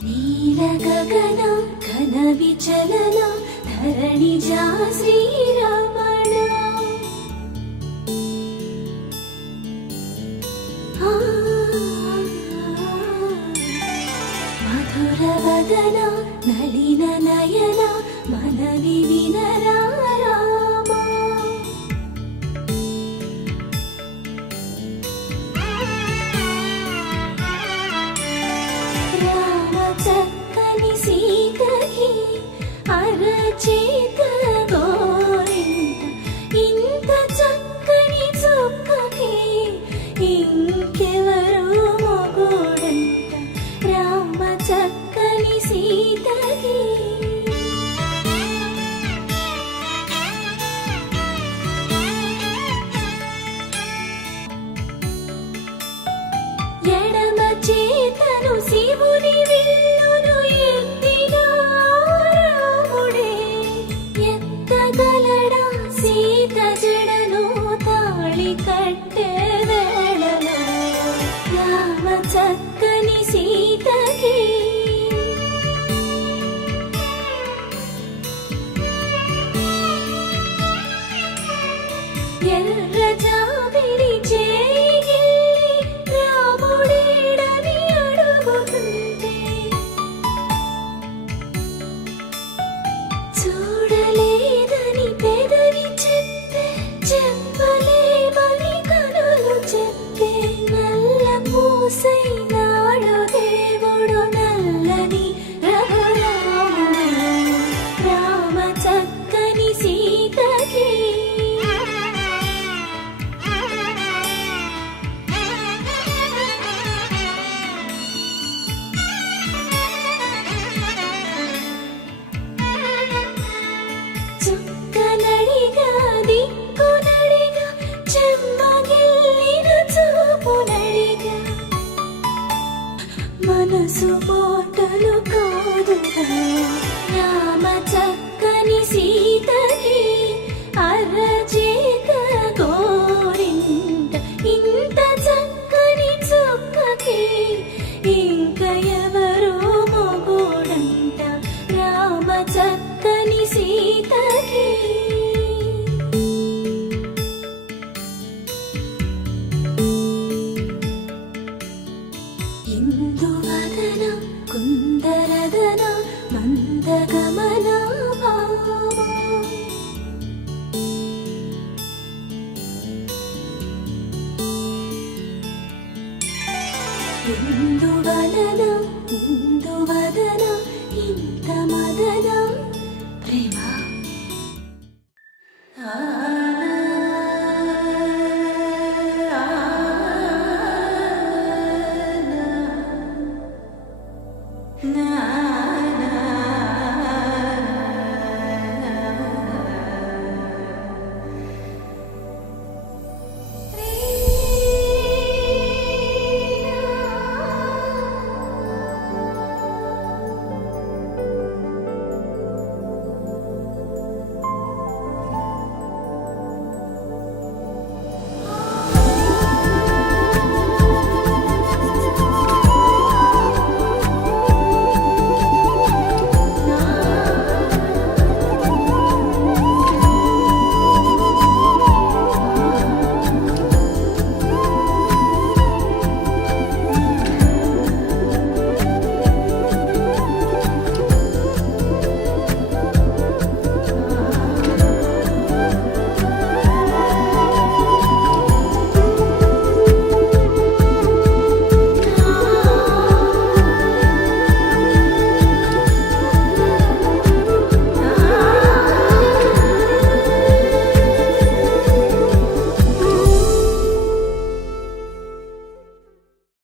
ನೀಲ ಗಗನ ಘನ ವಿಚಲನ ಧರಣಿಜ ಶ್ರೀರಮಣ ಮಧುರ ವದನ ನಳಿನ ನಯನ ಮನವಿ ವಿನರ ರಾಮ ರಾಮ ಚಕ್ಕನಿ ಸೀತಗೆ ಅರచేత గోరింట ఇంత చక్కని చుక్కకి ఇంకెవరు మొగుడంట రామ చక్కని సీతకి ఎడమ చేతను శివుని విల్లును ఎత్తిన రాముడే ఎత్తగలడా సీత జడను తాళి కట్టే వేళలో రామ చక్కని సీతకి ఎర్ర జాబిలి చేయి రాముడేడని అడుగుతుంటే చూడలేదని పెదవి చెప్పే చెప్పలేమని కనులు చెప్పే నల్ల పూసైనాడు దేవుడు నల్లని రఘురాముడు రామ చక్కని సీతకి చుక్కనడిగా దిక్కునడిగా చెమ్మగిల్లిన చూపునడిగా మనసు పోటలు కాదుగా రామ చక్కని సీతకి అరచేత గోరింట ఇంత చక్కని చుక్కకి ఇంక ఎవరు మొగుడంట రామ చక్కని సీతకి ఇందువదన కుందరదన మందగమన భామ ఇందువలన ఇందువదన ఇంత మదన ప్రేమ నా